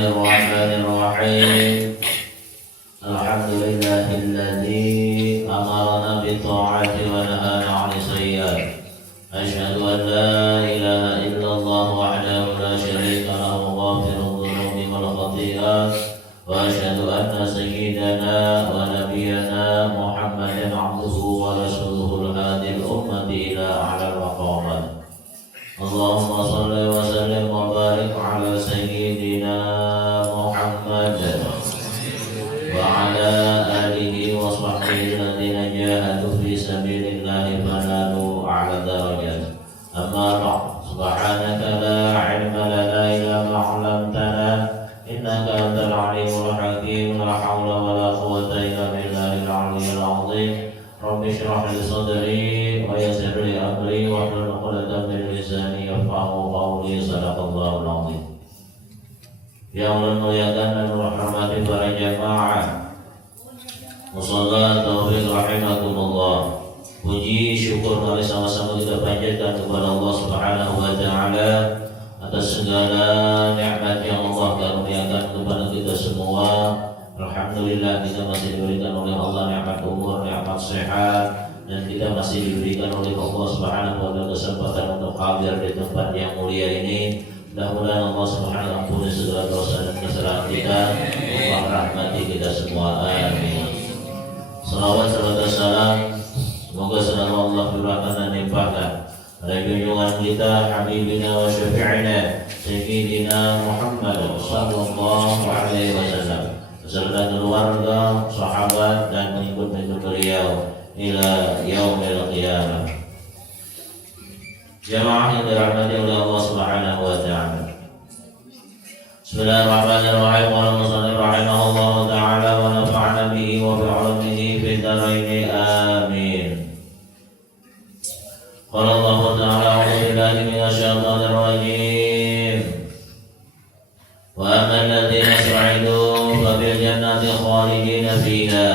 Bismillahirrahmanirrahim. Alhamdulillahilladzi amarana bi ta'ati wa nahana 'anil sayyi'at. Asyhadu an la ilaha illallah wahdahu la syarika lahu ghafirudz dzunubi wal khati'at. Wa asyhadu anna sayyidana wa nabiyyana Muhammadan 'abduhu wa rasuluhul hadil ummati ila a'lal maqamat. Allahumma shalli wa sallim wa barik ala sayyidina Muhammad wa ala alihi wa sahbihi alladziina jahadu fi sabilillahi fanalu a'la darajat. Amma ba'd, subhanaka la 'ilma lana illa ma 'allamtana innaka antal 'alimul hakim. La haula wa la quwwata illa billahil 'aliyyil 'azim. Rabbi shrah li sadri wa yassir li amri wahlul 'uqdatam min lisani yafqahu qawli. Shadaqallahul 'azim. Yang muliakan dan rahmati para jamaah musalla taufiq rahimakumullah. Puji syukur mari sama-sama kita panjatkan kepada Allah Subhanahu wa taala atas segala nikmat yang Allah karuniakan kepada kita semua. Alhamdulillah kita masih diberikan oleh Allah nikmat umur, nikmat sehat, dan kita masih diberikan oleh Allah Subhanahu wa taala kesempatan untuk hadir di tempat yang mulia ini. Mudah-mudahan Allah Subhanahu wa taala ampuni segala dosa dan kesalahan kita, Allah rahmati kita semua. Amin. Salawat serta salam semoga selalu Allah curahkan dan limpahkan pada junjungan kita Habibina wa Syafi'ina Sayyidina Muhammad sallallahu alaihi wasallam beserta keluarga, sahabat dan pengikut-pengikut beliau ila yaumil qiyamah. Jamaah yang dirahmati oleh Allah Subhanahu wa taala. Bismillahirrahmanirrahim. Wa musannif rahimahullah taala wa nafa'ana bihi wa bi 'ulumihi fid dharain. Amin. Qala Allah ta'ala a'udzu billahi minasyaitonir rajim. Wa ammal ladzina su'idu fa bil jannati khalidina fiha.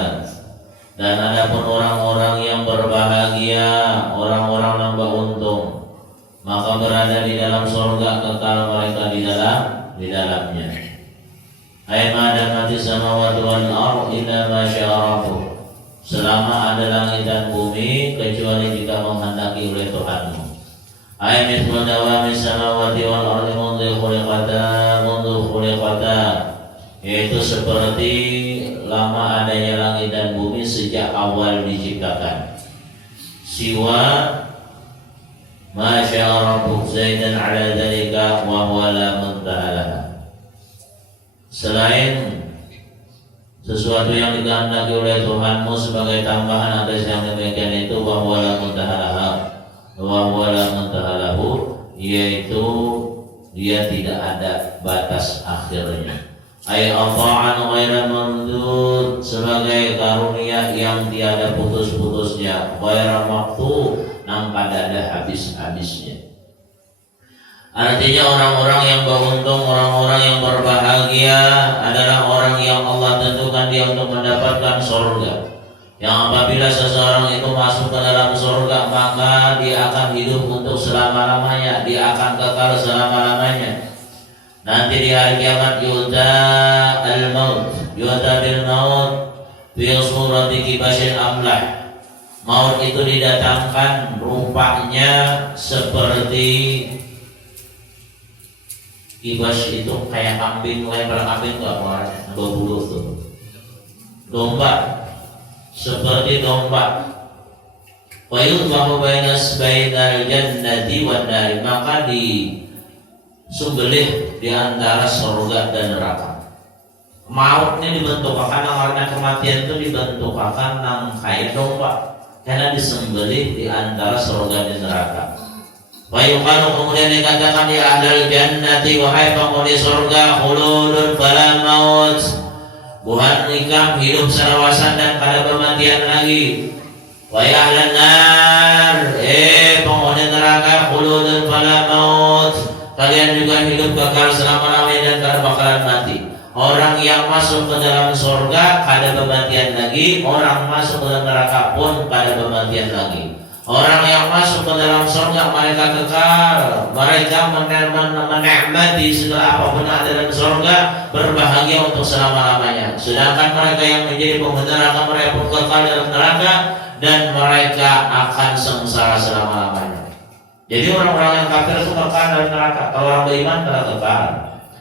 Dan adapun orang-orang yang berbahagia, orang-orang yang beruntung, maka berada di dalam surga kekal mereka di dalamnya. Ai ma damati samawati wal ardi illa ma sya'arahu. Selama ada langit dan bumi kecuali jika menghendaki oleh Tuhanmu. Ai mithlu dawami samawati wal ardi mundu khuliqata. Yaitu seperti lama adanya langit dan bumi sejak awal diciptakan. Siwa Masya Rabbuk zaidan ala dhalika wa huwa la muntahala. Selain sesuatu yang dikehendaki oleh Tuhanmu sebagai tambahan atas yang demikian itu, wa huwa la muntahalahu, yaitu dia tidak ada batas akhirnya. Ay ata'an ghairan mamdud, sebagai karunia yang tiada putus-putusnya, ghairan maqtu, yang pada ada habis-habisnya. Artinya orang-orang yang beruntung, orang-orang yang berbahagia adalah orang yang Allah tentukan dia untuk mendapatkan surga. Yang apabila seseorang itu masuk ke dalam surga, maka dia akan hidup untuk selama-lamanya, dia akan kekal selama-lamanya. Nanti di hari kiamat yuta bil maut fi surati kibashin amlah. Maut itu didatangkan rupanya seperti kibas, itu kayak kambing, lempar kambing tuh apa? Berbulu tuh. Domba, seperti domba. Wa yudhamu bainal jannati wan nar, maka disembelih di antara surga dan neraka. Maut ini dibentuk karena kematian itu dibentuk nang kayak domba, karena disembelih di antara surga dan neraka. Wa yuqalu, kemudian dikatakan di ahlul jannati, wahai penghuni surga, khuludun fala maut, bukan nikah, hidup selawasan dan pada kematian lagi. Wa ya ahlan nar, penghuni neraka, khuludun fala maut, kalian juga hidup kekal selama-lamanya dan tidak bakalan mati. Orang yang masuk ke dalam surga pada kematian lagi, orang masuk ke dalam neraka pun pada kematian lagi. Orang yang masuk ke dalam surga mereka kekal, mereka menikmati segala apapun yang ada dalam surga, berbahagia untuk selama-lamanya. Sedangkan mereka yang menjadi penghuni neraka mereka pun kekal dalam neraka dan mereka akan sengsara selama-lamanya. Jadi orang-orang yang kafir itu kekal dalam neraka, kalau orang beriman mereka kekal.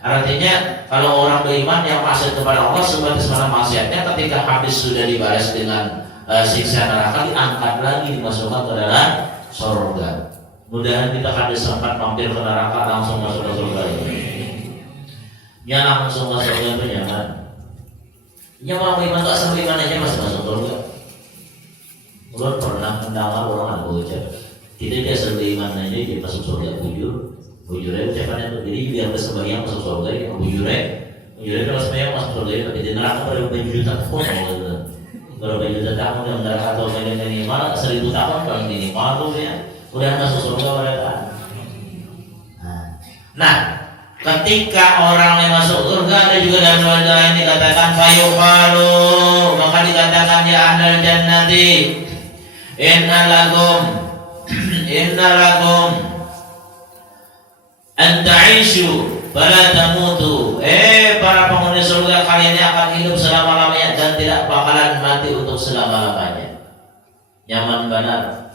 Artinya kalau orang beriman yang maksiat kepada Allah sebatas mana maksiatnya ketika habis sudah dibalas dengan siksa neraka diangkat lagi dimasukkan ke dalam surga. Mudahan kita kada sempat mampir ke neraka langsung masuk ke surga ini. Ya langsung ke surga itu nyaman. Ya orang beriman tak sampai iman aja masuk surga. Ulun pernah mendengar orang Abu ucap, tidak dia sampai iman aja dia masuk surga bujur. Bujurnya ucapannya itu jadi biar bersembahyang masuk surga ya bujurnya kalau sembahyang masuk surga tapi di neraka pada berjuta tahun. Berapa juta tahun dalam neraka atau ini malah 1000 tahun kalau ini malu ya udah masuk surga mereka. Nah, ketika orang yang masuk surga ada juga dalam riwayat lain dikatakan fayuqalu, maka dikatakan ya ahlal jannati inna lakum an ta'ishu fala tamutu. Para penghuni surga kalian akan hidup selama-lamanya dan tidak bakalan mati untuk selama-lamanya. Nyaman benar.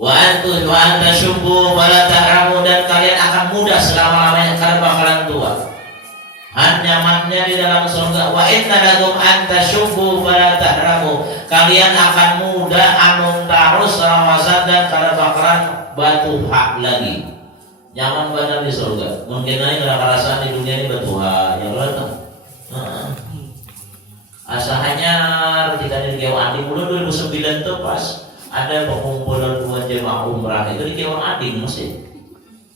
Wa anta syubbu fala tahramu, dan kalian akan muda selama-lamanya karena bakalan tua. Nyamannya di dalam surga. Wa inna lakum anta syubbu fala tahramu, kalian akan muda anung tarus selama-lamanya dan karena bakalan batu hak lagi. Nyaman benar di surga. Mungkin aja nggak perasaan di dunia ini bertuah yang lain. Asalnya ketika di Kewan Ading mulai 2009 tuh pas ada pengumpulan buat jemaah umrah itu di Kewan Ading masih.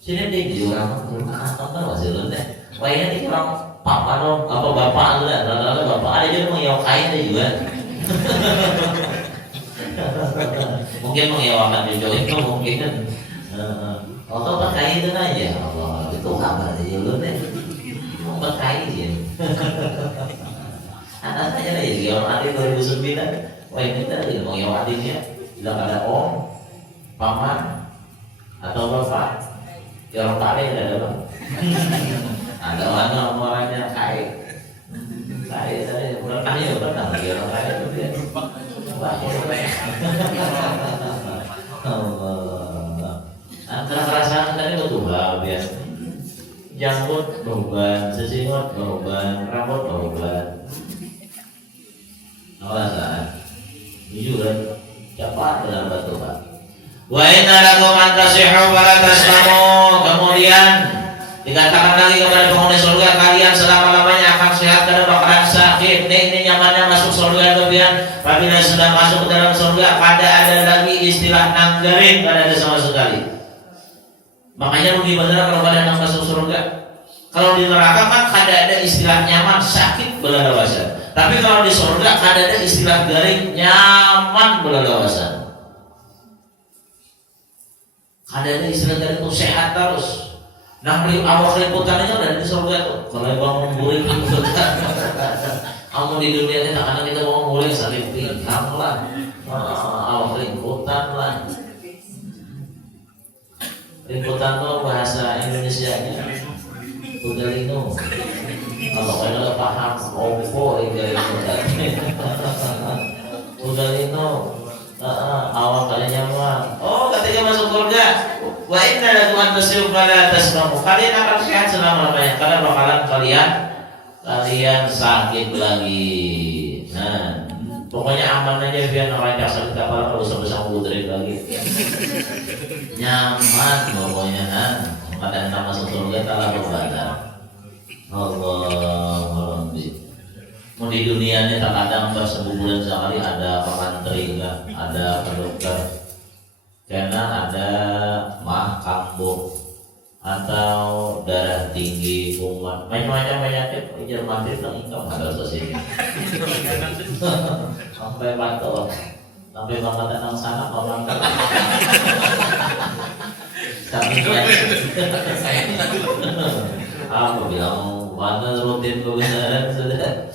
Sini di orang apa hasilnya deh. Wahnya di orang papa dong apa bapak lah, rata-rata bapak ada juga mengewa kain ada juga. Mungkin mengewakan juga itu mungkin. Kalau pakai itu aja, Allah itu kabar aja lu deh, mau pakai aja. Anak saya lagi orang adik 2009, wah ini tadi mau yang adiknya, bilang ada om, paman, atau bapak, orang paling ada bang. Ada orangnya kaya tadi orang kaya pernah lagi orang kaya itu dia. Antara perasaan tadi betul biasa. Janggut beban, sesimut beban, rambut beban. Alasan jujur cepat dalam batu pak. Wa inna lakum an tasihu wa la taslamu. Kemudian dikatakan lagi kepada penghuni surga, kalian selama-lamanya akan sehat dan bakalan sakit. Ini nyamannya masuk surga. Kemudian apabila sudah masuk ke dalam surga, kada ada lagi istilah nanggarin, kada ada sama sekali. Makanya rugi bener kalau kalian masuk surga. Kalau di neraka kan kada ada istilah nyaman, sakit, belalawasan. Tapi kalau di surga kada ada istilah garing, nyaman, belalawasan. Kada ada istilah garing itu sehat terus. Nah, awak liputan aja udah di surga tuh. Kalau bangun guling itu kamu di dunia ini kadang kita bangun guling sakit pinggang lah, awak liputan lah. Liputan tuh bahasa Indonesia-nya Ugalino. Kalau kalian udah paham Oppo Ugalino awal kalian nyaman. Oh katanya masuk surga. Wa inna lakum an tasiru fala tasmamu. Kalian akan sehat selama-lamanya karena bakalan kalian sakit lagi. Nah, pokoknya aman aja biar neraca sakit kapal kalau usah putri lagi. Nyaman pokoknya kan. Kadang nama surga kalah berbeda. Allah. Mau di dunia ini terkadang sebulan sekali ada pemantri, ada dokter, karena ada mah kambuh atau darah tinggi, kumat, macam-macam penyakit ujar mati teringkap ada sini. Sampai pantau, sampai bapak tenang sana pemantau. Tapi aku bilang mana rutin kebenaran sudah.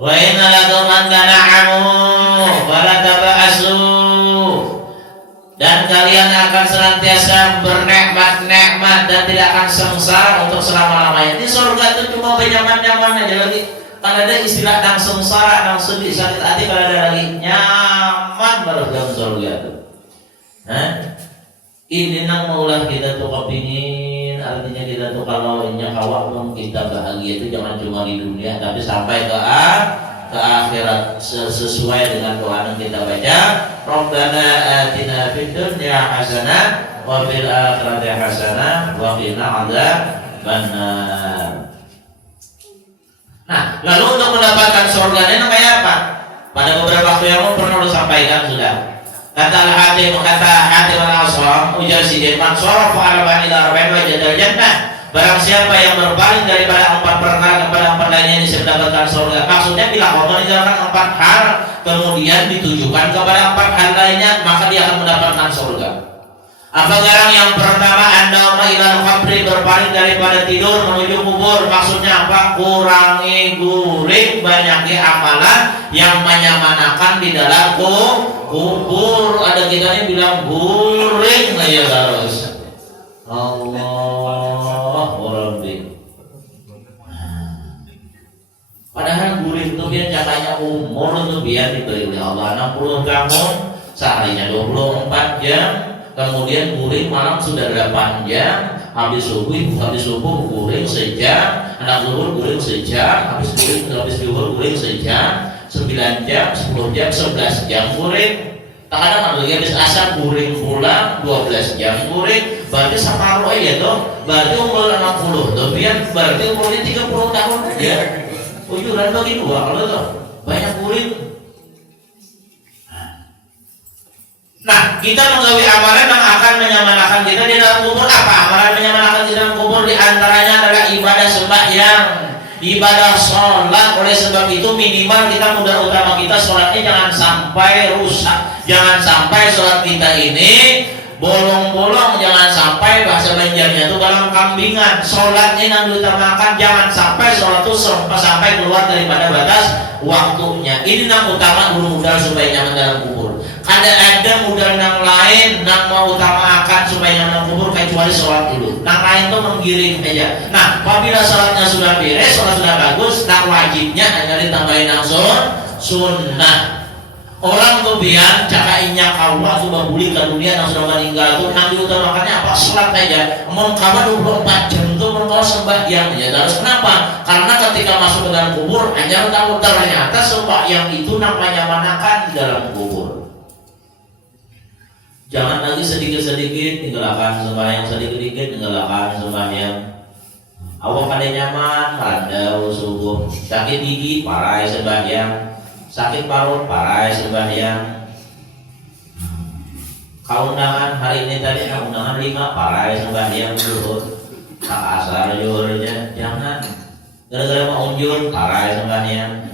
Wa inna lakum an tan'amu fala tab'asu. dan kalian akan senantiasa bernikmat-nikmat dan tidak akan sengsara untuk selama-lamanya. Di surga itu cuma benyaman-nyaman aja lagi. Kan ada istilah nang sengsara, nang sedih, sakit hati, kalau ada lagi nyaman baru dalam surga itu. Ini nang maulah kita tuh kepingin, artinya kita tuh kalau nyakawak kita bahagia itu jangan cuma di dunia, tapi sampai ke akhirat sesuai dengan doa yang kita baca. Rabbana atina fid dunya hasanah wa fil akhirati hasanah wa qina adzabannar. Nah, lalu untuk mendapatkan surganya kayak apa? Pada beberapa waktu yang pernah disampaikan sudah. Kata al-Hatim al-Asram, ujar si Dirman, sorof al-Bani al-Arba'in wa jadal jannah. Barang siapa yang berpaling daripada 4 perkara kepada 4 lainnya bisa mendapatkan surga. Maksudnya bila Allah meninggalkan 4 hal kemudian ditujukan kepada 4 hal lainnya, maka dia akan mendapatkan surga. Apa garang yang pertama? An-nauma ilal qabri, berpaling daripada tidur menuju kubur. Maksudnya apa? Kurangi guring, banyakin amalan yang menyamanakan di dalam kubur. Ada kitanya bilang guring aja harus. Allah Rabbi. Padahal guring itu biar cakanya umur itu biar diberi oleh Allah 60 tahun, seharinya 24 jam. Kemudian guring malam sudah 8 jam, habis subuh guring sejam, anak zuhur guring sejam, habis zuhur guring sejam, 9 jam, 10 jam, 11 jam guring. Kadang habis asar guring pulang 12 jam guring, berarti separuh ya tuh, berarti umur 60 tuh, biar berarti umurnya 30 tahun ya. Ujuran bagi 2 kalau tuh banyak guring. Nah, kita menggawi amalan yang akan menyamanakan kita di dalam kubur. Apa amalan menyamanakan di dalam kubur? Di antaranya adalah ibadah sembahyang, ibadah sholat. Oleh sebab itu minimal kita modal utama kita sholatnya jangan sampai rusak, jangan sampai sholat kita ini bolong-bolong, jangan sampai bahasa Banjarnya itu dalam kambingan. Sholatnya yang diutamakan, jangan sampai sholat itu sampai keluar daripada batas waktunya. Ini yang utama dulu modal supaya nyaman dalam kubur. Ada modal yang lain yang mau utamakan supaya nyaman kubur kecuali sholat dulu. Yang lain itu menggiring aja. Nah, apabila sholatnya sudah beres, sholat sudah bagus, tak wajibnya hanya ditambahin langsung sunnah. Orang tuh biar cakainya Allah tuh babuli ke dunia yang sudah meninggal tuh nanti utamakannya apa? Sholat aja. Mau kabar 24 jam tuh mau sembahyang aja. Terus kenapa? Karena ketika masuk ke dalam kubur hanya tahu ternyata sembahyang itu namanya manakan di dalam kubur. Jangan lagi sedikit-sedikit tinggalkan sembahyang, sedikit-sedikit tinggalkan sembahyang. Awak pada nyaman, randau subuh, sakit gigi, parai sembahyang, sakit parut, parai sembahyang. Kaundangan hari ini tadi undangan 5, parai sembahyang zuhur, asar zuhurnya jangan. Gara-gara mau unjur, parai sembahyang.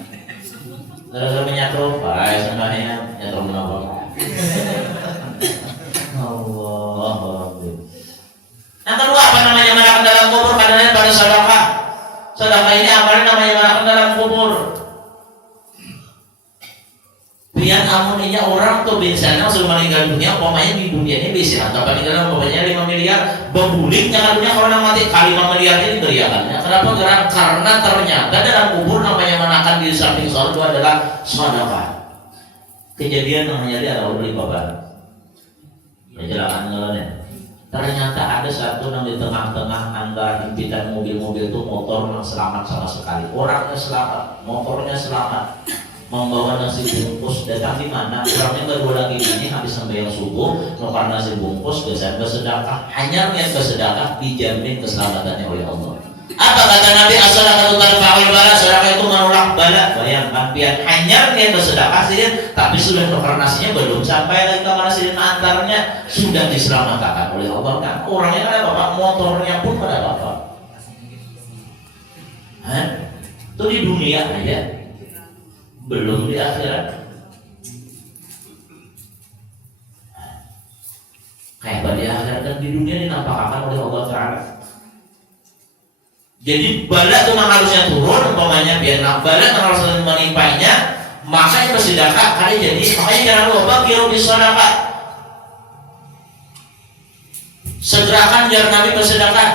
Gara-gara menyatru, parai sembahyang, nyatru menapa? Yang kedua apa namanya manakan dalam kubur? Kadang-kadang pada sedekah. Sedekah ini amalan namanya manakan dalam kubur. Biar amuninya orang tuh biasanya sudah meninggal dunia, umpamanya di dunia ini bisa atau meninggal umpamanya 5 miliar, bebulik nyakatnya kalau orang mati kali 5 miliar ini teriakannya. Kenapa? Karena ternyata dalam kubur namanya manakan di samping sholat itu adalah sedekah. Kejadian namanya dia kalau beli bapak. Kecelakaan ngelanya. Ternyata ada satu yang di tengah-tengah antara himpitan mobil-mobil itu motor yang selamat sama sekali. Orangnya selamat, motornya selamat, membawa nasi bungkus. Datang di mana? Orangnya berdua lagi ini habis sembahyang subuh, nukar nasi bungkus, biasanya bersedekah. Hanya niat bersedekah dijamin keselamatannya oleh Allah. Apa kata Nabi? As-sadaqatu tarfa'ul bala, sedekah itu menolak bala. Bayangkan pian hanya niat bersedekah sih, tapi sudah nukar nasinya belum sampai lagi ke mana sih antaranya sudah diselamatkan oleh Allah kan. Orangnya kan bapak, motornya pun pada bapak. Itu di dunia aja, belum di akhirat. Kayak pada akhirat dan di dunia dinampakkan oleh Allah Ta'ala. Jadi bala itu yang harusnya turun, umpamanya biar bala yang harusnya menimpainya, makanya bersedekah kali jadi makanya jangan lupa kira di sedekah. Segerakan biar Nabi bersedekah.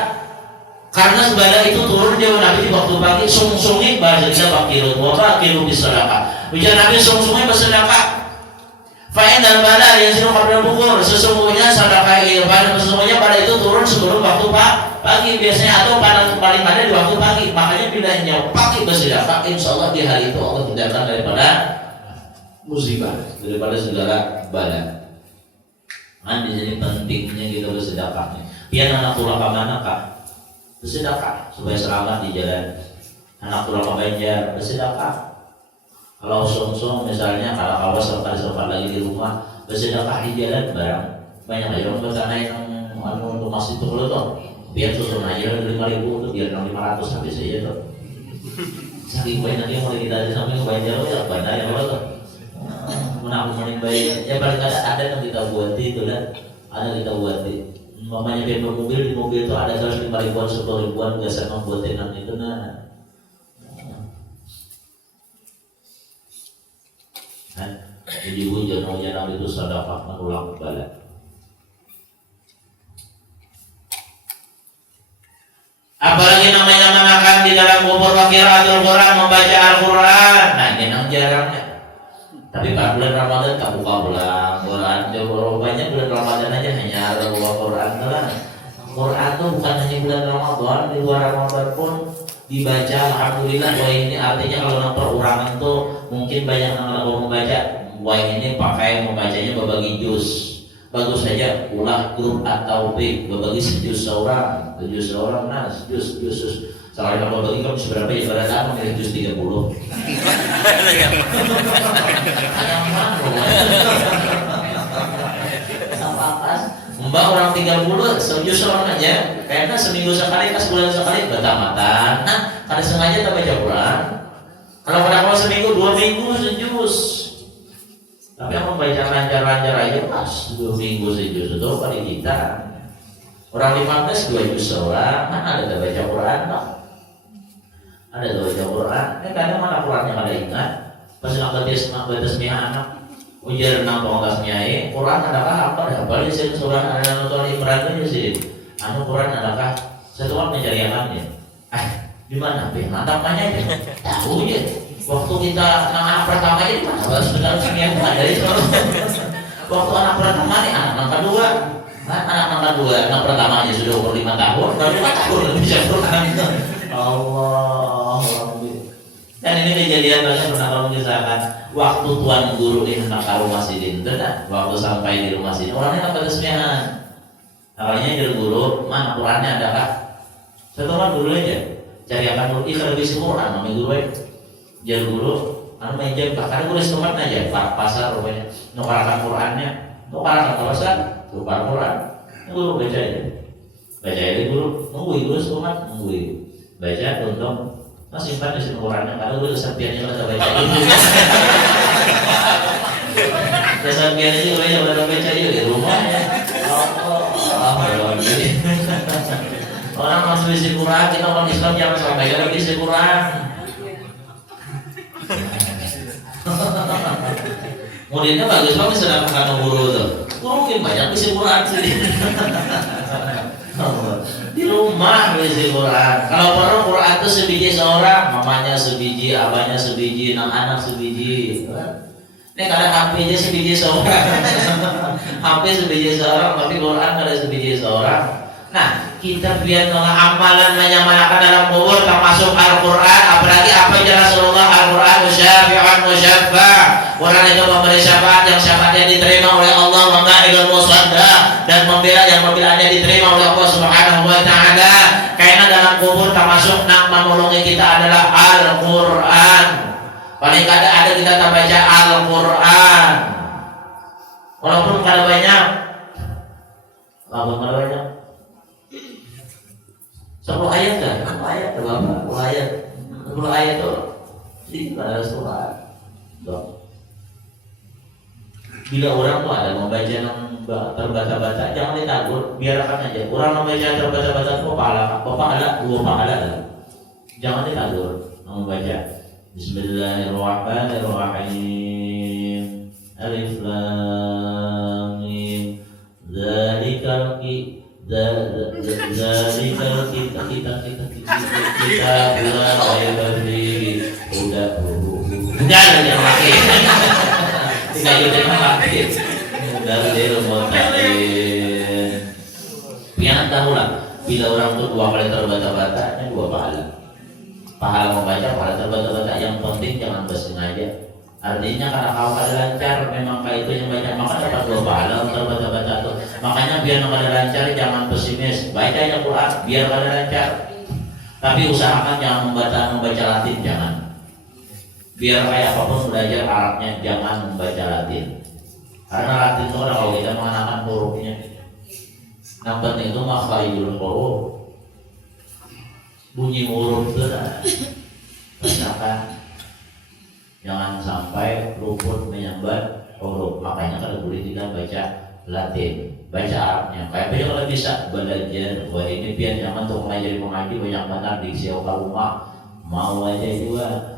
Karena bala itu turun dia Nabi di waktu pagi, sungsungnya bahasa kita pakiru, wafakiru bisedekah. Ujar Nabi sungsungnya bersedekah. Fa'in dan bala yang siru kabel bukur. Sesungguhnya sedekah itu, sesungguhnya pada itu turun sebelum waktu pagi biasanya atau paling pada di waktu pagi. Makanya bilangnya pagi bersedekah, insya Allah di hari itu Allah hindarkan daripada musibah, daripada segala bala. Di sini pentingnya kita bersedekah. Biar anak pulang ke mana kak? Bersedekah supaya selamat di jalan. Anak pulang ke Banjar bersedekah. Kalau song-song misalnya kalau sempat lagi di rumah bersedekah di jalan barang banyak aja orang bersana yang untuk masih itu tuh biar susun aja 5.000 tuh biar 500 habis aja tuh. Saking banyak yang mulai kita ada sampai ke Banjar ya bandar yang kalau tuh menang baik ya paling ada yang kita buat itu kan ada kita buat mamanya dia di mobil itu ada 5.000 10.000 biasa membuat tenang itu jadi hujan itu sedekah mengulang bala. Apalagi namanya menakan di dalam kubur qiraatul Quran, membaca Al-Quran. Nah ini yang jarangnya. Tapi pada bulan Ramadan tak buka bulan Quran. Jauh banyak bulan Ramadan aja hanya ada buka Quran lah. Quran itu bukan hanya bulan Ramadan, di luar Ramadan pun dibaca. Alhamdulillah. Wah ini artinya kalau perorangan tuh mungkin banyak yang membaca. Wah ini pakai membacanya berbagi juz. Bagus saja ulah grup atau B berbagi sejuz seorang, nah juz. Soalnya kalau bagi kamu seberapa ya pada tahu milih juz 30. Yang mana? Mbak orang 30 sejuz seorang aja, karena seminggu sekali, sebulan sekali bertamatan. Nah, kada sengaja tak baca Quran. Kalau seminggu 2 minggu sejuz. Tapi yang membaca lancar-lancar aja pas 2 minggu sejuz itu paling kita. Orang 15 2 juz seorang, mana ada baca Quran tak? Ada baca Quran. Kadang mana Qurannya kada ingat. Pas nak batas anak ujar nang pengkasnya Quran adakah apa dah? Balik sih surah Al Imran aja sih. Quran adakah satu orang mencariannya? Di mana? Mantapnya aja. Tahu ya. Waktu kita anak pertama ini mana bahas benar yang dari waktu anak pertama nih anak kedua anak pertama aja sudah umur 5 tahun baru 5 tahun bisa Quran. Allah. Dan ini kejadian banyak pernah kalau mengisahkan waktu tuan guru ini hendak ke rumah sidin waktu sampai di rumah sidin orangnya tak bersemehan awalnya jadi guru mana Qurannya ada kak satu orang dulu aja cari akan guru kalau bisa Quran namanya guru jadi guru main jam karena guru setempat aja pasar rupanya nukarakan Qurannya nukarakan pasar nukar Quran guru baca aja guru guru setempat baca untuk masih simpan di Qurannya karena guru kesepiannya baca kesepiannya juga yang baca di rumahnya orang masuk isi Quran kita orang Islam jangan sampai kalau isi Quran muridnya bagus banget sedang karena guru tuh mungkin banyak isi Quran sendiri di rumah isi Quran kalau perlu Quran itu sebiji seorang mamanya sebiji, abahnya sebiji, anak sebiji ini kalau HP-nya sebiji seorang HP sebiji seorang tapi Quran ada sebiji seorang. Nah kita biar amalan menyamarakan dalam kubur termasuk Al-Quran apalagi apa yang Rasulullah Al-Quran musyafi'an musyaffa' orang itu memberi syafaat yang syafaatnya diterima oleh Allah mengandil musadda dan yang membelanya diterima oleh Allah Subhanahu wa ta'ala karena dalam kubur termasuk nak menolongi kita adalah Al-Quran paling ada kita baca Al-Quran walaupun kada banyak 10 ayat kan? 10 ayat ke Bapak? 10 ayat tuh sedikit pada surat bila orang tuh ada membaca yang terbata-bata jangan ditagur, biarkan aja orang membaca terbata-bata itu dua pahala jangan ditagur membaca Bismillahirrahmanirrahim Alif Lam Mim Dzalikal Zalikal kita mulai berdiri udah jangan yang laki tidak jadi laki dari remotain pian tahu lah bila orang itu 2 kali terbata-bata 2 pahala membaca pahala terbata-bata yang penting jangan bersengaja artinya karena kau kada lancar memang kayak itu yang baca maka dapat 2 pahala terbata-bata tuh makanya biar kada lancar jangan pesimis baca aja Quran biar kada lancar tapi usahakan jangan membaca Latin jangan biar kayak apapun belajar Arabnya jangan membaca Latin karena Latin itu kalau kita menggunakan hurufnya yang penting itu makharijul huruf bunyi huruf itu bacakan jangan sampai luput menyambat huruf makanya kalau boleh tidak baca Latin baca Arabnya kayak beliau kalau bisa belajar wah ini biar jangan untuk mengajar mengaji banyak benar di siapa rumah mau aja juga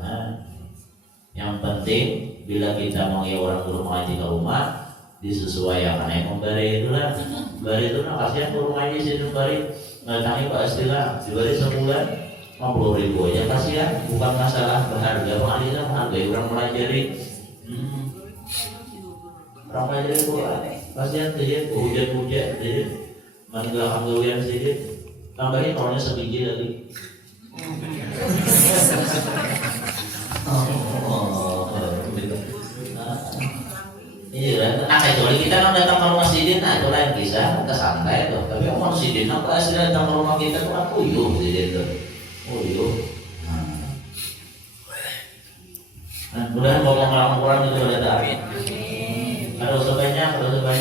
yang penting bila kita mau orang dulu mengaji ke rumah disesuaikan yang memberi itulah bari itu kasihan guru ngaji situ bari ngatangi Pak Astila diberi sebulan 50.000 aja kasihan bukan masalah berharga pengalihan harga orang melajari orang melajari Quran kasihan sedikit hujan-hujan sedikit meninggalkan gawian sedikit tambahin tahunnya sebiji lagi iya, nah kecuali kita kan datang ke rumah Sidin, nah itu lain kisah, kita santai tuh. Tapi orang Sidin, apa sih datang ke rumah kita tuh aku yuk Sidin tuh, yuk. Nah, mudah-mudahan kalau ngomong Quran itu udah tarik. Kalau sebanyak 10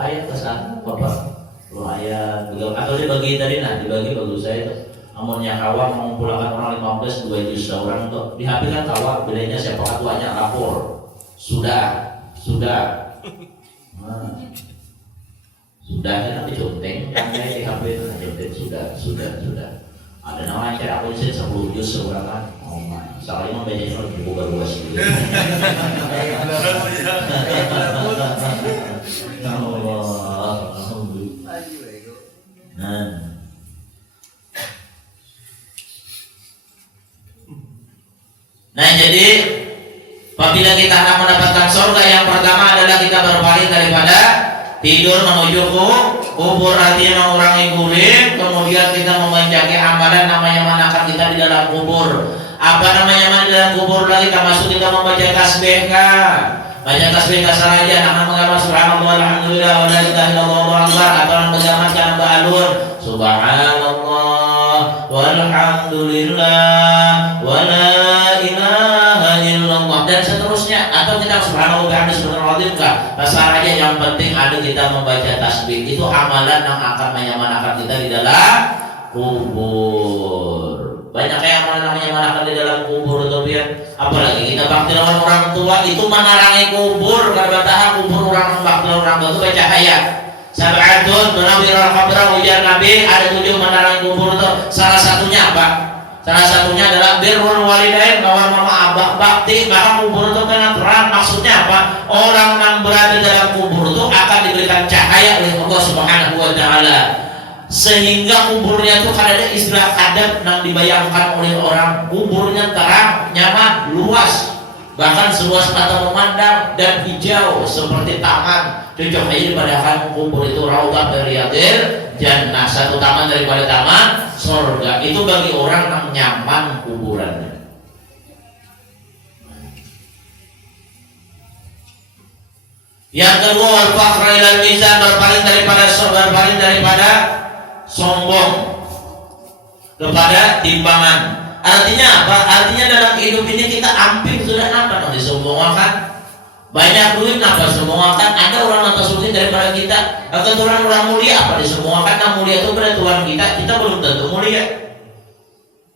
ayat kesan, bapak 10 ayat, atau dibagi tadi, nah dibagi bagus saya tuh. Amunnya kawa mengumpulkan orang 15 2 juz orang tuh, di HP kan kawa bedanya siapa ketuanya lapor, sudah. Nah, sudah kan diconteng kan di HP itu conteng sudah ada namanya cara aku sih 10 juz seorang kan oh my soalnya membaca itu lebih luas gitu nah jadi apabila kita akan mendapatkan surga yang pertama adalah kita berpaling daripada tidur menuju kubur artinya mengurangi guling kemudian kita memanjaki amalan namanya manakan kita di dalam kubur apa namanya mana di dalam kubur lagi termasuk kita membaca tasbih baca tasbih saja akan mengamal subhanallah alhamdulillah wa la ilaha illallah akbar atau mengamalkan ba'alun subhanallah walhamdulillah wa la ilaha illallah dan seterusnya atau kita subhanallah bihamdi subhanallah pasal aja yang penting ada kita membaca tasbih itu amalan yang akan menyemangkan kita di dalam kubur banyak yang namanya manakan di dalam kubur atau biar apalagi kita bakti lawan orang tua itu menarangi kubur karena tahan kubur orang bakti orang tua itu baca ayat sab'atun tunawwirul qabra ujar Nabi ada 7 menarangi kubur itu salah satunya apa? Salah satunya adalah birrul walidain kawan mama abah bakti maka kubur itu kena terang maksudnya apa? Orang yang berada dalam kubur itu akan diberikan cahaya oleh Allah Subhanahu wa taala sehingga kuburnya itu kan ada istilah adab yang dibayangkan oleh orang kuburnya terang, nyaman, luas bahkan seluas mata memandang dan hijau seperti taman cocok aja dipadakan kubur itu raudhah dari riyadil jannah satu taman daripada taman surga itu bagi orang yang nyaman kuburannya. Yang kedua wal-fakhr ilal mizan berpaling daripada sombong kepada timbangan. Artinya apa? Artinya dalam hidup ini kita hampir sudah apa? Disombongkan. Banyak duit apa disombongkan? Ada orang atas duit daripada kita. Atau orang mulia apa disombongkan? Nah mulia itu pada Tuhan kita belum tentu mulia.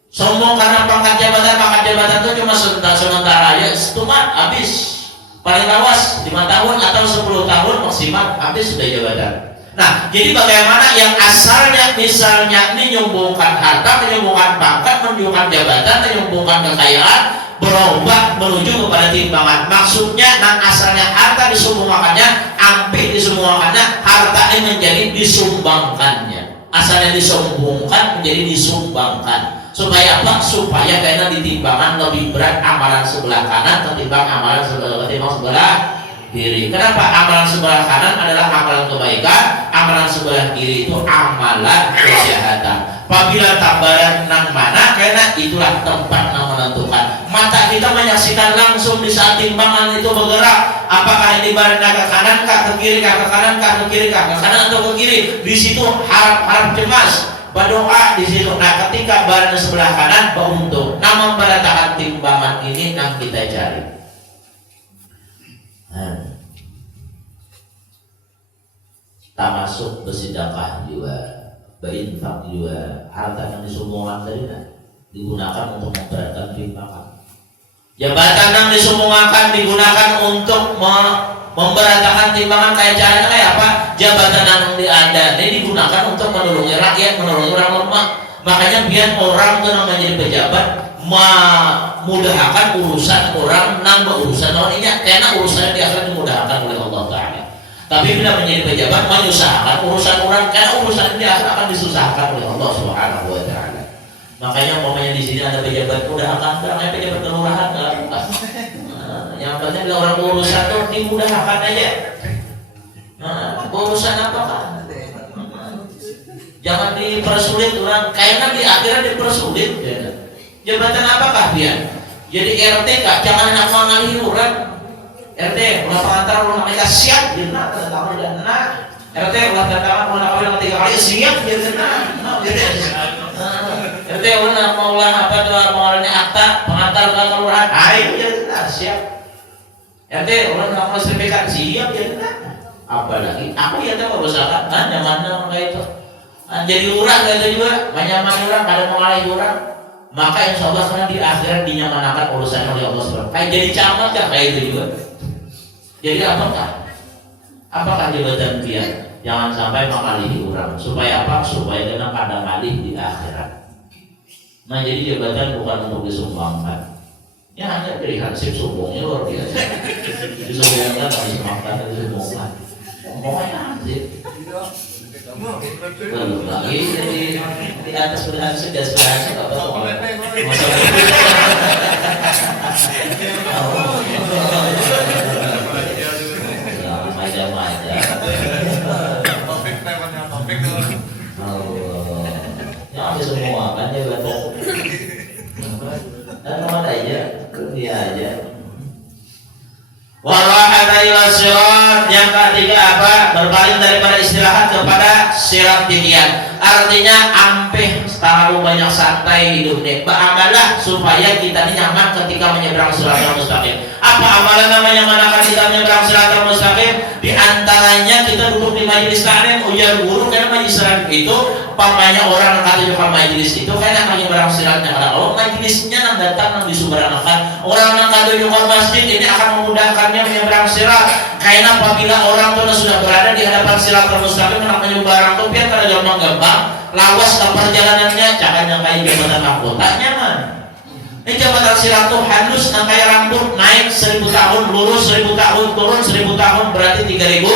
Sombong karena pangkat jabatan itu cuma sementara aja. Cuma habis. Paling lawas 5 tahun atau 10 tahun maksimal habis sudah jabatan. Nah, jadi bagaimana yang asalnya misalnya menyumbungkan harta, menyumbungkan pangkat, menyumbungkan jabatan, menyumbungkan kekayaan, berubah menuju kepada timbangan. Maksudnya, dan asalnya harta disumbangkannya, hampir disumbangkannya, harta ini menjadi disumbangkannya. asalnya disombongkan menjadi disumbangkan. Supaya apa? Supaya karena ditimbangan lebih berat amalan sebelah kanan ketimbang amalan sebelah kiri. Kenapa? Amalan sebelah kanan adalah amalan kebaikan, amalan sebelah kiri itu amalan kejahatan. Apabila tambaran nang mana, karena itulah tempat yang menentukan. Mata kita menyaksikan langsung di saat timbangan itu bergerak. Apakah ini barangnya ke kanan, ke kiri, ke kanan, ke kiri, ke kanan atau ke kiri? Di situ harap cemas, berdoa di situ. Nah, ketika barang sebelah kanan beruntung, namun beratakan timbangan ini yang kita cari. Tak masuk bersedekah juga, berinfak juga, harta yang disumbangkan tadi digunakan untuk memberatkan timbangan. Jabatan yang disumbangkan digunakan untuk memberatkan timbangan. Kayak caranya kayak apa? Jabatan yang ada ini digunakan untuk menolongi rakyat, menolongi orang lemah. Makanya biar orang itu namanya jadi pejabat memudahkan urusan orang nang berurusan orang ini, karena urusannya dia akan dimudahkan oleh Allah Taala. Tapi bila menjadi pejabat menyusahkan urusan orang, karena urusan dia akan disusahkan oleh Allah Subhanahu Wa Taala. Makanya umpamanya di sini ada pejabat udah akan pejabat kelurahan nggak bukan. Yang penting bila orang urusan tuh dimudahkan aja. Urusan apa kan? Jangan dipersulit orang, karena di akhirat dipersulit. Jabatan apakah dia? Jadi RT kak, jangan nak mengalih orang. RT ulah pengantar ulah mereka siap dia nak tamu dan nak. RT ulah datang ulah kawin 3 kali siap dia nak. RT ulah mau apa tuh mengalihnya akta pengantar ke kelurahan. Ayo dia nak siap. RT ulah mau sertifikat siap dia nak. Apalagi aku ya tahu berusaha nyaman kayak itu. Jadi orang gitu juga, menyaman orang kada mengalih orang. Maka insya Allah karena di akhirat dinyamanakan urusan oleh Allah SWT. Kayak jadi camat kan kayak itu juga. Jadi apakah jabatan dia? Jangan sampai mengalihi orang. Supaya apa? Supaya kena pada malih di akhirat. Nah jadi jabatan bukan untuk disumbangkan. Ya hanya dari hansip sombongnya luar biasa. Disumbangkan, disumbangkan, disumbangkan. Pokoknya hansip. Belum lagi di atas berhasil dan berhasil apa? Macam-macam. Ya habis semua kan dia betul. Dan mana aja, dia aja. Warahata ila sirat, yang ketiga apa? Berpaling daripada istirahat kepada sirat titian. Artinya ampeh terlalu banyak santai hidupnya. Beramalah supaya kita ini nyaman ketika menyeberang siratal mustaqim. Apa amalan namanya manakala kita menyeberang siratal mustaqim? Di antaranya kita duduk di majelis taklim, ujar guru, karena majelis taklim itu pamannya orang yang kata juga majelis itu karena menyeberang siratnya. Kalau majelisnya yang datang yang disumbangkan, orang yang kata juga masjid ini akan memudahkannya menyeberang sirat. Karena apabila orang itu sudah berada di hadapan siratal mustaqim hendak menyeberang itu biar pada gampang-gampang lawas ke perjalanannya, jangan yang kayak jabatan mahkota nyaman. Ini jabatan sirat itu halus, yang kayak rambut naik 1000 tahun, lurus 1000 tahun, turun 1000 tahun, berarti 3000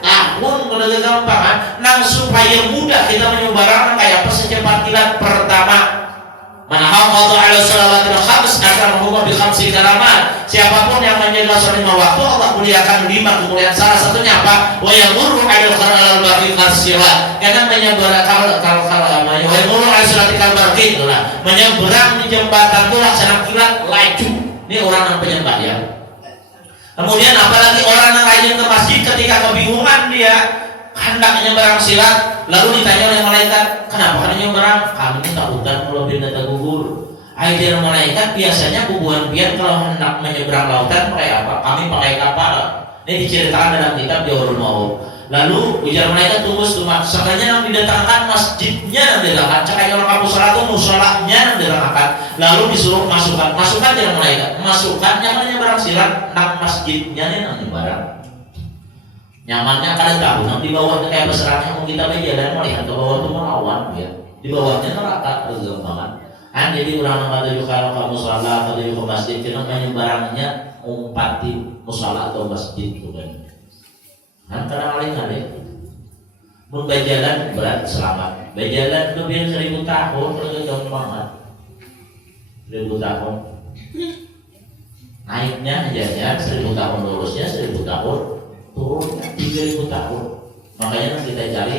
tahun. Kalau gampang kan? Nah supaya mudah kita menyeberang kayak apa secepat kilat. Pertama, manahafadhu ala salawatil khams akramuhum bi khamsi karamat. Siapapun yang menjaga sholat 5 waktu, Allah muliakan 5 kemuliaan. Salah satunya apa? Wa yamurru 'alal qara'al baqi qasirat. Karena menyeberang kalau wa yamurru 'ala salatikal baqi itulah. Menyeberang di jembatan itu laksana kilat laju. Ini orang yang penyembah ya. Kemudian apalagi orang yang rajin ke masjid ketika kebingungan dia hendak menyeberang sirat, lalu ditanya oleh malaikat, kenapa kalian menyeberang? Kami ini takutan kalau benda tergugur. Ajar malaikat biasanya kuburan pian kalau hendak menyeberang lautan pakai apa? Kami pakai kapal. Ini diceritakan dalam kitab Jawharul Ma'ud. Lalu ujar malaikat tunggu cuma sekalinya yang didatangkan masjidnya yang didatangkan. Cakap orang kamu sholat itu musolanya yang didatangkan. Lalu disuruh masukkan jalan malaikat. Masukkan yang menyeberang sirat nang masjidnya nih nang menyeberang. Nyamannya kadang tahu, nang di bawahnya kayak beserangnya mau kita berjalan melihat ke bawah itu melawan ya. Di bawahnya neraka terus gampang. Kan jadi orang yang tujuh kalau kamu sholat atau tujuh ke masjid, kena menyeberangnya umpati musola atau masjid itu kan. Kan kadang lain ada. Mun berjalan berat selamat. Berjalan itu biar 1000 tahun itu gampang banget. 1000 tahun. Naiknya aja ya 1000 tahun lurusnya 1000 tahun turunnya 3000 tahun. Makanya kita cari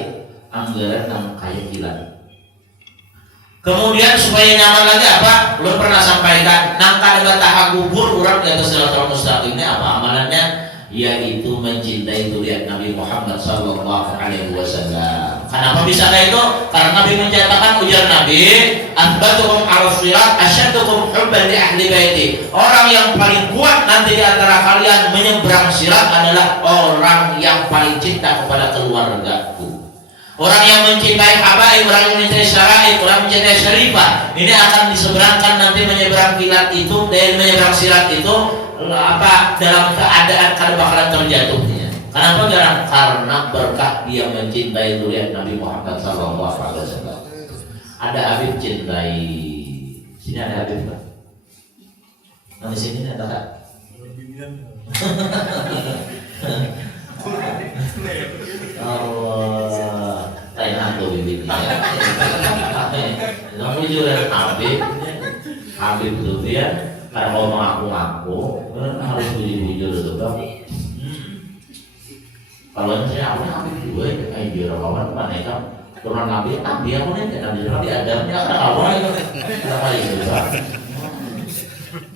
anggaran yang kayak gila. Kemudian supaya nyaman lagi apa? Belum pernah sampaikan. Nangka ada taha gubur orang di atas siratal mustaqim ini apa amalannya? Yaitu mencintai zuriat Nabi Muhammad sallallahu alaihi wasallam. Kenapa bisa kayak itu? Karena Nabi mencatatkan ujar Nabi, "Atbatukum 'ala sirat asyaddukum hubban li ahli baiti." Orang yang paling kuat nanti di antara kalian menyeberang sirat adalah orang yang paling cinta kepada keluargaku. Orang yang mencintai habaib, orang yang mencintai syara'id, orang yang mencintai syarifah, ini akan diseberangkan nanti menyeberang kilat itu dan menyeberang sirat itu apa dalam keadaan kada bakalan terjatuhnya. Kenapa? Karena berkah dia mencintai zuriat Nabi Muhammad sallallahu alaihi wasallam. Ada Habib cintai. Sini ada Habib kan? Nah, di sini ada tak? Allah, lain hantu bibitnya. Kamu juga Habib, Habib itu dia. Karena kalau mengaku-ngaku harus bujur-bujur itu dong. Kalau saya Habib juga kayak biar kawan mana kan turun Nabi aku nih kan Nabi adabnya ada kawan itu ada kali itu kan.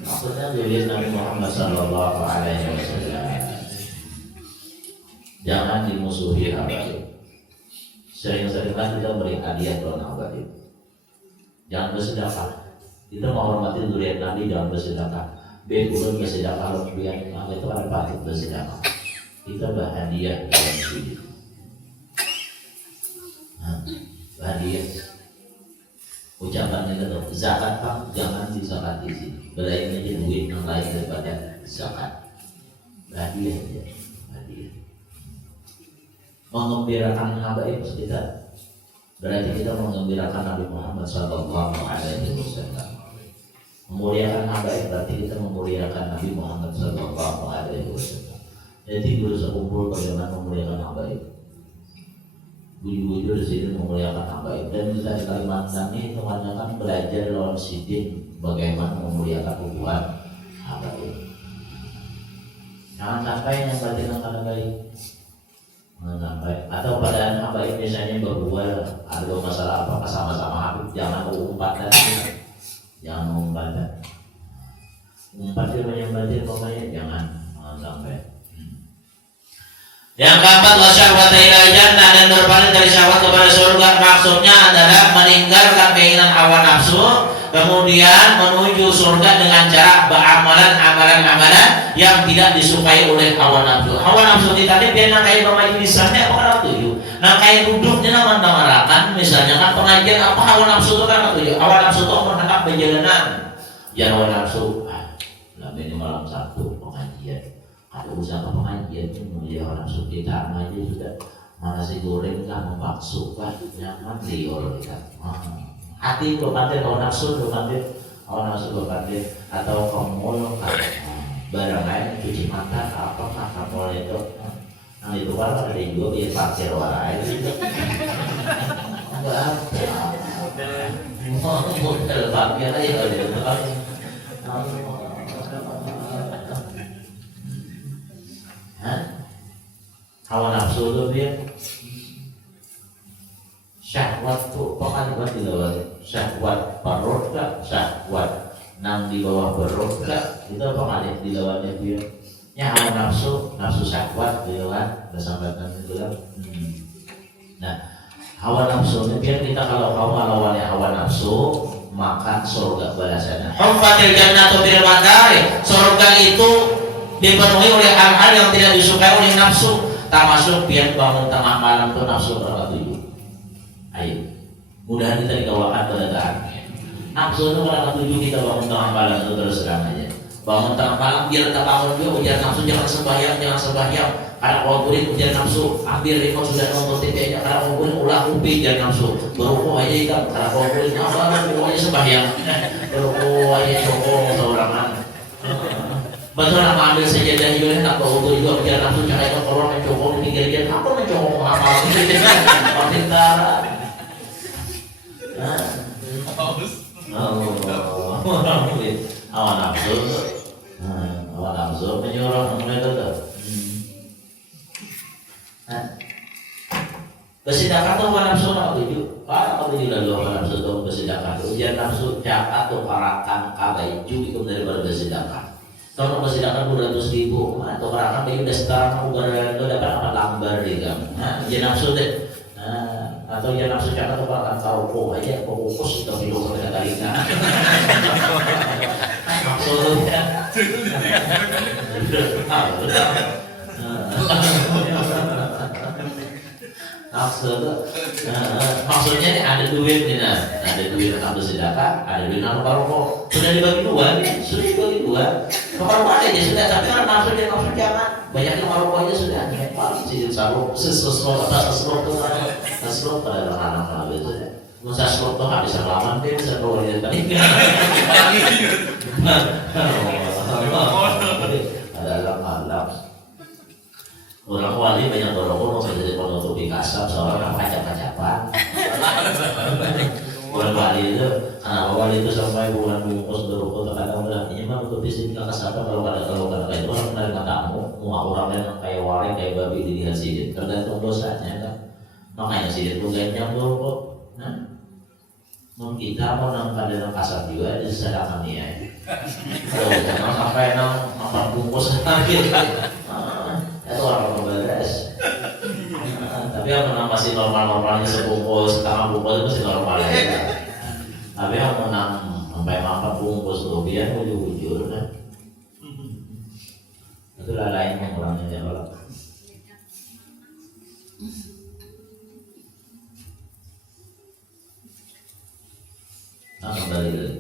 Maksudnya dilihat Nabi Muhammad sallallahu alaihi wasallam. Jangan dimusuhi habaib. Sering-seringlah kita beri hadiah kepada habaib. Jangan bersedekah. Kita menghormati zuriat Nabi, jangan bersedekah. Bekulun bersedekah, lebih yang itu ada patut bersedekah. Kita berhadiah dalam sujud. Berhadiah. Ucapannya itu zakat pak, jangan dizakat di sini. Belain aja duit yang lain daripada zakat. Berhadiah aja, berhadiah. Mengembirakan habaib kita. Berarti kita mengembirakan Nabi Muhammad sallallahu alaihi wasallam. Memuliakan habaib berarti kita memuliakan Nabi Muhammad sallallahu alaihi wasallam. Jadi berusaha kumpul bagaimana memuliakan habaib. Bujur-bujur di sini memuliakan habaib, dan kita di Kalimantan ini kebanyakan belajar lawan sidin bagaimana memuliakan hubungan habaib. Jangan sampai yang batin akan baik. Sampai atau pada habaib misalnya berdua ada masalah apa sama-sama habib, jangan umpat lagi. Jangan umpat. Umpat dia banyak batin pokoknya jangan sampai. Yang keempat, wasyahwata ilal jannah, dan berpaling dari syahwat kepada surga. Maksudnya adalah meninggalkan keinginan hawa nafsu, kemudian menuju surga dengan cara beramalan amalan-amalan yang tidak disukai oleh hawa nafsu. Hawa nafsu kita ini biar kayak pemajlisannya apa kan tujuh. Nah kayak duduknya nama mendamarakan, misalnya kan pengajian apa hawa nafsu itu kan tujuh. Hawa nafsu itu menangkap perjalanan. Jangan hawa nafsu. Ini malam satu pengajian. Ada usaha pengajian itu orang suci tak aja sudah nasi goreng kan membakso kan nyaman lior kita. Hati berpantai kalau nafsu berpantai, kalau nafsu berpantai atau kamu kan barang lain cuci mata apa kamu itu. Nah itu kan ada juga dia parkir warai. Enggak apa. Model parkir aja kalau hawa nafsu itu dia syahwat tuh pokoknya buat di bawah syahwat perut kah, syahwat nang di bawah perut kah, itu pokoknya di bawahnya dia. Ya hawa nafsu, nafsu syahwat gitu kan, bersahabatan itu kan. Nah hawa nafsu ini biar kita kalau kamu lawannya hawa nafsu maka surga balasannya. Huffatil jannatu bil makari, surga itu dipenuhi oleh hal-hal yang tidak disukai oleh nafsu, termasuk biar bangun tengah malam itu nafsu berapa tujuh. Ayo, mudah kita dikawakan pada taat. Nafsu itu berapa tujuh kita bangun tengah malam itu terus terang aja. Bangun tengah malam biar kita bangun juga ujar nafsu jangan sembahyang. Karena kalau kulit ujar nafsu, ambil remote sudah nonton TV aja. Karena kalau kulit ulah upi ujar nafsu, berhukum aja ikan. Karena kalau kulit apa pokoknya sembahyang. Berhukum aja cokong seorangan. Betul nama ambil sejadah juga tak tahu juga biar nafsu cara itu kalau mencokong di pinggir dia apa mencokong amal Perpintaran. Awan nafsu. Awan nafsu menyuruh mulai itu. Bersedekah tuh awan nafsu nak tuju. Apa tuju lalu awan nafsu tuh bersedekah. Ujian nafsu jakat tuh parakan kabai cukup daripada bersedekah. Kalau bersedekah 200.000 atau parakan bayi udah sekarang ugar itu dapat apa lambar dia. Ujian nafsu deh. Atau dia nafsu jakat tuh parakan kau aja fokus itu hidup pada tariknya. Maksudnya. Maksudnya nih ada duit nih, ada duit untuk sedekah, ada duit untuk rokok. Sudah dibagi dua, sudah dibagi dua. Rokok aja sudah, tapi kan nafsu dia nafsu jangan. Banyak yang rokok aja sudah. Paling sih selalu sesuatu pada anak-anak itu sudah. Masa sesuatu habis selaman dia bisa keluar dari tadi. Ada alam. Orang wali banyak dorong menjadi penutupi kasab seorang pajak-pajakan. Orang wali itu, anak wali itu sampai bulan bungkus berukut terkadang udah ini mah untuk bisnis kasab kalau kada itu orang menerima tamu, mau orang yang kayak wali kayak babi dilihat sidit tergantung dosanya kan. Makanya sidit bukan yang berukut. Mungkin kita mau nang pada kasab juga disedekahkan dia. Kalau jangan sampai nang makan bungkus lagi. Itu orang beres. Tapi yang menang masih normal-normalnya sebungkus, setengah bungkus itu masih normal ya. Tapi yang menang sampai makan bungkus lebih ujur-ujur kan. Itu lain mengurangnya kalau. Kembali dulu.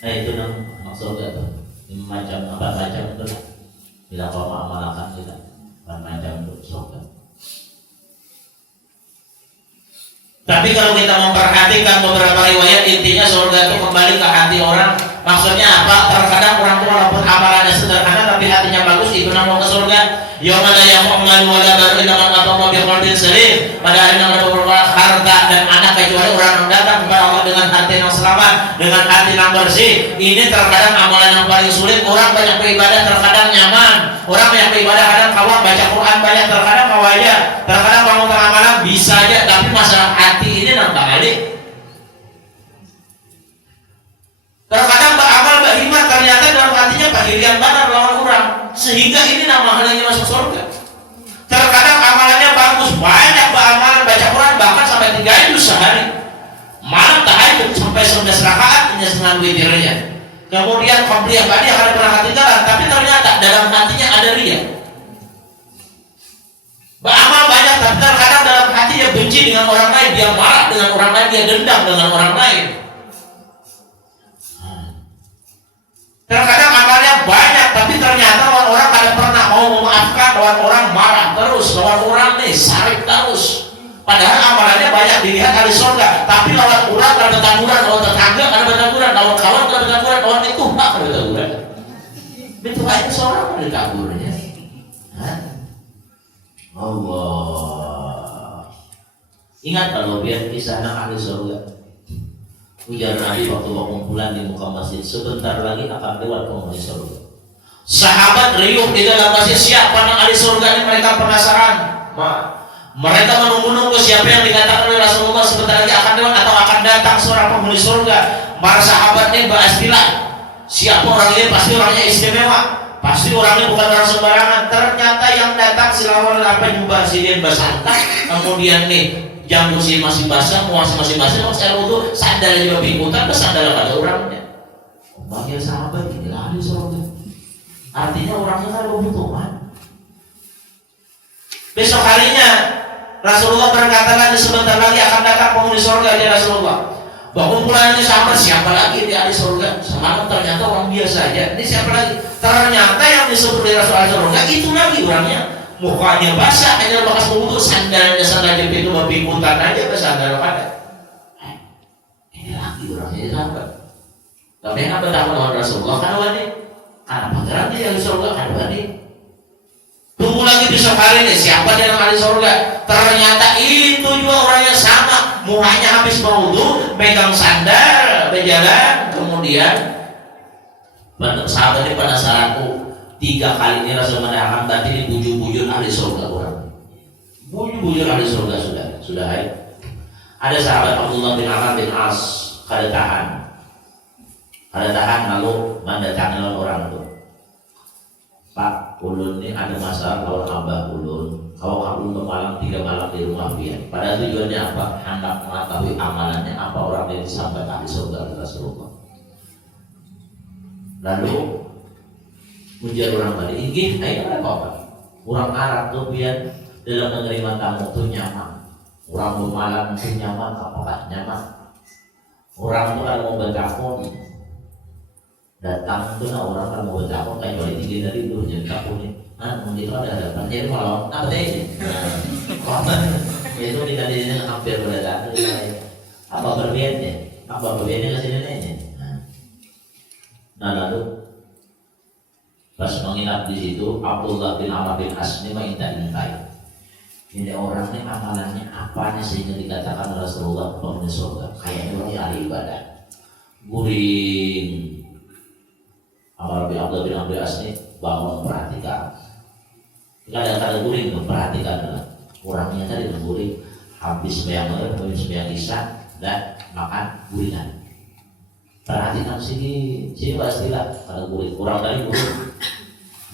Itu yang maksudnya tuh macam itu. Bila kau mengamalkan kita macam untuk surga. Tapi kalau kita memperhatikan beberapa riwayat, intinya surga itu kembali ke hati orang. Maksudnya apa? Terkadang orang tua walaupun amalannya sederhana tapi hatinya bagus, itu nama ke surga. Yauma la yanfa'u malun wala banun illa man ata Allah bi qalbin salim. Pada hari yang ada beberapa harta dan anak kecuali orang yang datang kepada Allah dengan hati yang selamat, dengan hati yang bersih. Ini terkadang amalan yang paling sulit. Orang banyak beribadah terkadang nyaman. Orang banyak beribadah kadang kawan baca Quran banyak terkadang kawan aja. Terkadang bangun tengah malam bisa aja, tapi masalah hati ini nampak balik. Terkadang beramal beriman ternyata dalam hatinya pahilian benar lawan orang, sehingga ini nama halnya masuk surga. Terkadang amalannya bagus, banyak beramal baca Quran bahkan sampai 3 juz sehari, malam tahajud sampai 11 rakaat dengan witirnya. Kemudian qabliyah ba'diyah ada perhatian, tapi ternyata dalam hatinya ada riya. Beramal banyak tapi terkadang dalam hati dia benci dengan orang lain, dia marah dengan orang lain, dia dendam dengan orang lain. Terkadang amalnya banyak, tapi ternyata orang kadang pernah mau memaafkan, orang marah terus, orang nih sarik terus. Padahal amalannya banyak dilihat ahli surga, tapi lawan orang ada bertaburan, lawan tetangga ada bertaburan, lawan kawan ada bertaburan, lawan itu ada bertaburan. Itu aja seorang ada taburnya. Allah. Ingat kalau biar kisah anak ahli surga. Ujar Nabi waktu kumpulan di muka masjid, sebentar lagi akan lewat penghuni surga. Sahabat riuh di dalam masjid, siapa anak ahli surga ini? Mereka penasaran. Mereka menunggu-nunggu siapa yang dikatakan oleh Rasulullah sebentar lagi akan lewat atau akan datang seorang penghuni surga. Para sahabat ini bahas bilang, siapa orang ini? Pasti orangnya istimewa, pasti orangnya bukan orang sembarangan. Ternyata yang datang selawat apa jubah sidin basantai, kemudian nih janggut sih masih basah, masih basah, kalau saya wudhu, sandal juga pinggutan, sandal pada orangnya. Bagian sahabat ini ahli surga. Artinya orangnya kan kebutuhan. Besok harinya Rasulullah berkata lagi sebentar lagi akan datang penghuni surga ya Rasulullah. Kumpulan ini sahabat siapa lagi di ahli surga? Semalam ternyata orang biasa aja. Ini siapa lagi? Ternyata yang disebut di Rasulullah surga itu lagi orangnya. Mukanya basah, hanya bekas berwudu, sandal jepit itu berpinggutan aja ke sandal pada. Ini lagi orangnya sahabat. Tapi yang apa tahu Rasulullah kan wani? Karena pangeran dia yang surga kan wani. Tunggu lagi lagi besok hari ini siapa di dalam ahli surga. Ternyata itu juga orangnya sama, mukanya habis berwudu, megang sandal, berjalan, kemudian sahabat ini penasaran, 3 kali ini Rasul menerangkan berarti ini bujur-bujur ahli surga orang. Bujur-bujur ahli surga sudah ya. Ada sahabat Abdullah bin Amr bin As kada tahan lalu mendatangi orang itu. Pak, ulun ini ada masalah kalau abah ulun, kalau kamu bermalam 3 malam di rumah dia. Pada tujuannya apa? Hendak mengetahui amalannya apa orang yang disampaikan ahli surga Rasulullah. Lalu ujar orang tadi, ini ada apa? Orang Arab tuh biar dalam menerima tamu tuh nyaman. Orang bermalam tuh nyaman, apakah nyaman? Orang tuh kalau mau bertakun datang tuh orang kalau mau bertakun kayak jual 3 dari dulu jadi takunin. Mungkin ada hadapan jadi malam apa deh? Itu kita di sini hampir berdatang. Apa perbedaannya? Apa perbedaannya ke sini nih? Nah lalu pas menginap di situ Abdullah bin Amr bin As ini mengintai. Ini orang ini amalannya apanya sehingga dikatakan Rasulullah penghuni surga? Kayaknya orang ahli ibadah. Guring. Amr bin Abdullah bin Amr bin As ini bangun perhatikan. Kadang-kadang guring memperhatikan orangnya tadi guring habis sembahyang isya dan makan guringan. Perhatikan sini pastilah kalau guring kurang tadi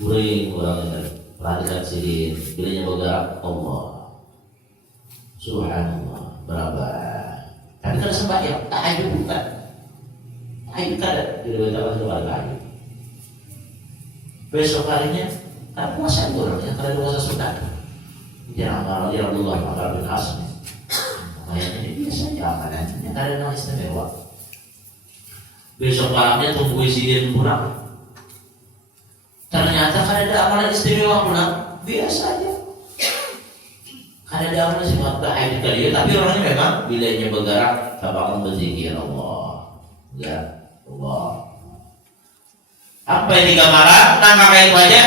guring orang tadi. Perhatikan sini bilanya bergerak Allah Subhanallah berapa. Tapi kalau sembahyang tahajud bukan. Tahajud kada diberitakan soal tahajud. Besok harinya kan puasa orang yang kada puasa sunnah. Jangan malah ya Allah Amr bin As. Kayaknya ini biasa aja amalannya kada ada yang istimewa. Besok malamnya tunggu isiden pulang. Ternyata kan ada amalan istimewa pulang, biasa aja. Kan ada amalan sifat baik ke dia, tapi orangnya memang bilanya bergerak, tabangan berzikir Allah. Ya Allah. Apa yang 3 malam, nangka itu aja.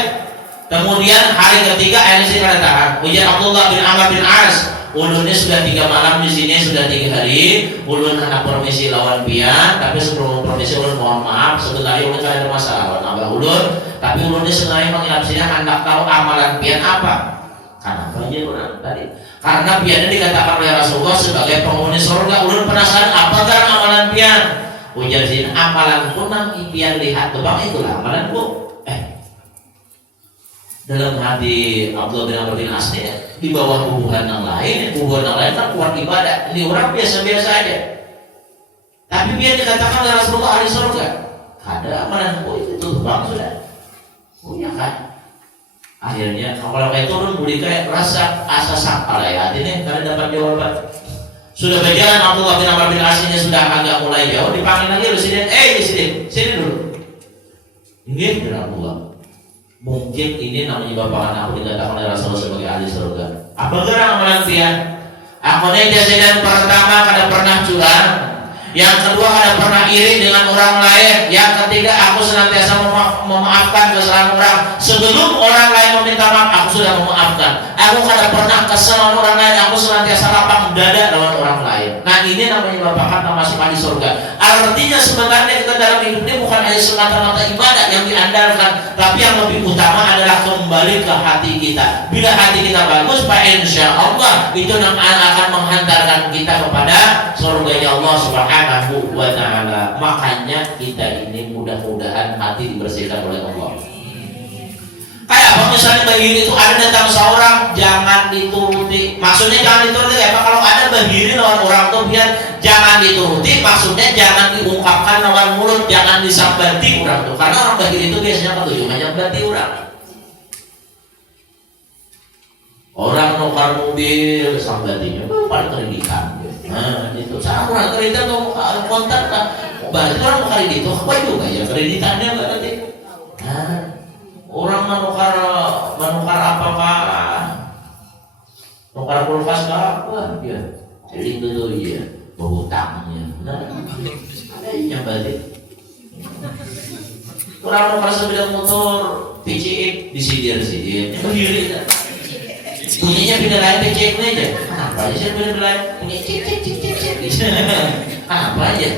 Kemudian hari ketiga Anas kada tahan. Ujar Abdullah bin Amr bin As, ulunnya sudah 3 malam di sini, sudah 3 hari. Ulun anak permisi lawan pian, tapi sebelum permisi ulun mohon maaf. Sebenarnya ulun kada ada masalah lawan abah ulun, tapi ulunnya sebenarnya menginap sini hendak tahu amalan pian apa. Karena apa aja ulun tadi? Karena piannya dikatakan oleh Rasulullah sebagai penghuni surga. Ulun penasaran apakah amalan pian? Ujar sini amalanku nang pian lihat tuh bang itulah amalanku. Dalam hati Abdullah bin Amr bin As di bawah hubungan yang lain kan kuat ibadah. Ini orang biasa-biasa aja. Tapi dia dikatakan oleh Rasulullah ahli surga. Ada amalan itu bang sudah. Punya kan? Akhirnya kalau kayak turun budi kayak rasa asa sakala ya. Artinya karena dapat jawaban. Sudah berjalan Abdullah bin Amr bin As ini sudah agak mulai jauh. Dipanggil lagi presiden. Sini dulu. Ini benar Abdullah. Mungkin ini namanya bapakan aku dikatakan oleh Rasulullah sebagai ahli surga. Apa gerak amalan pian? Aku ini jadian pertama kada pernah curang. Yang kedua kada pernah iri dengan orang lain. Yang ketiga aku senantiasa memaafkan kesalahan orang. Sebelum orang lain meminta maaf aku sudah memaafkan. Aku kada pernah kesal dengan orang lain. Aku senantiasa lapang dada dengan orang lain. Nah ini namanya bapakan masuk ahli surga. Artinya sebenarnya kita dalam hidup ini bukan hanya semata-mata ibadah yang diandalkan, tapi yang lebih utama adalah kembali ke hati kita. Bila hati kita bagus, Pak insya Allah itu akan menghantarkan kita kepada surganya Allah Subhanahu wa Ta'ala. Makanya kita ini mudah-mudahan hati dibersihkan oleh Allah. Kayak apa misalnya bahiri itu ada datang seorang jangan dituruti. Maksudnya jangan dituruti apa? Kalau ada bahiri lawan orang tuh biar jangan dituruti. Maksudnya jangan diungkapkan lawan mulut, jangan disambati orang tuh. Karena orang bahiri itu biasanya ketujuannya berarti orang. Orang nukar mobil sambatinya paling kreditan. Nah itu sama orang kreditan tuh kontak kan. Berarti orang mau kredit itu apa juga ya kreditannya berarti. Nah orang menukar apakah nukar kulkas apa dia jadi itu tuh ya berhutangnya nah ada yang balik orang nukar sepeda motor PCX disidir berdiri Bunyinya beda lain cek aja. Apa aja sih beda lain? Bunyi cek cek cek cek cek. Apa aja?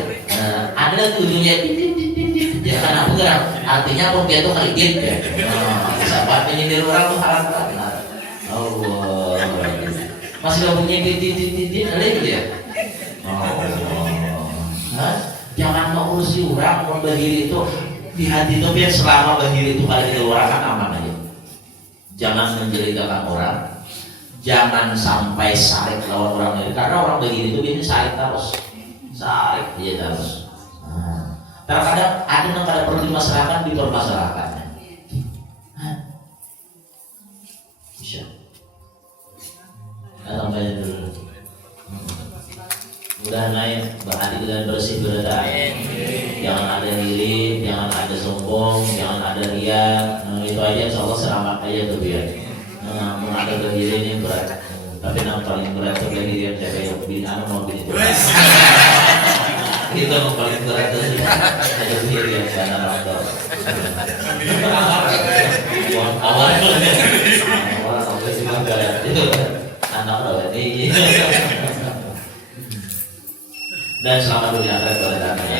Ada tuh bunyinya karena aku gerak. Artinya rupiah itu kali gitu ya. Sahabat menyindir orang tuh haram benar. Allah. Masih gak punya titik ada gitu ya? Jangan mengurusi orang, mau berdiri itu di hati itu biar selama berdiri itu kali keluar kan aman aja. Jangan menjelitakan orang, jangan sampai sarik lawan orang lain karena orang berdiri itu biasanya sarik aja terus. Terkadang ada yang kada perlu dimasalahkan dipermasalahkannya. Bisa. Sampai dulu. Mudah naik berhati dan bersih berada. Jangan ada diri, jangan ada sombong, jangan ada ria. Itu aja insyaallah selamat aja tuh biar. Mau ada diri ini berat. Tapi yang paling berat itu diri yang saya bilang mau itu. Itu yang paling berat itu ada diri yang sana ada. Awal sampai sih berat itu anak berat ini. Dan selamat dunia akhirat pada datangnya.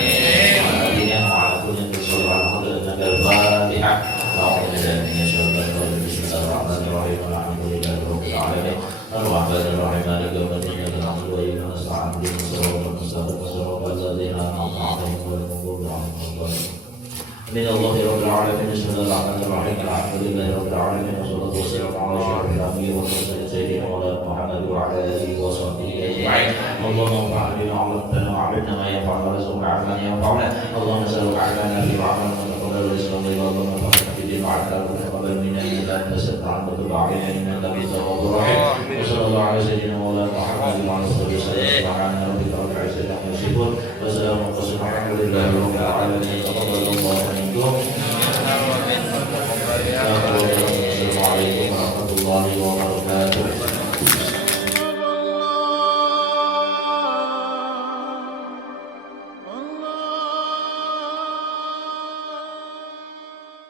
Ini yang walaupun yang bersoal alhamdulillah al-Fatihah. Alhamdulillah syukur bismillahirrahmanirrahim. Alhamdulillahirabbil alamin. Ar-Rahmanir-Rahim. Maliki yaumiddin. Iyyaka na'budu wa iyyaka nasta'in. Ihdinas siratal mustaqim. Siratal ladzina an'amta 'alaihim ghairil maghdubi 'alaihim waladdallin. Amin. Allahu rabbil alamin. Bismillahirrahmanirrahim. Alhamdulillahirabbil alamin. Wassalatu wassalamu ala asyrafil anbiya'i wal mursalin sayyidina Muhammad wa ala alihi wa sahbihi ajma'in. Allahumma anfa'na bima 'allamtana wa 'allimna ma yanfa'una warzuqna 'ilman yanfa'una. Allahumma nas'aluka 'ilman nafi'an wa 'amalan mutaqabbalan wa rizqan thayyiban. Allahumma anfa'na bid-din wa 'allamna wa taqabbal minna innaka antas sami'ul 'alim wa tub 'alaina innaka antat tawwabur rahim. Wa sallallahu ala sayyidina Muhammad wa ala alihi wa sahbihi subhana rabbika rabbil 'izzati 'amma yasifun wa salamun 'alal mursalin walhamdulillahi rabbil alamin. Taqabbalallahu minkum. Assalamualaikum warahmatullahi wabarakatuh.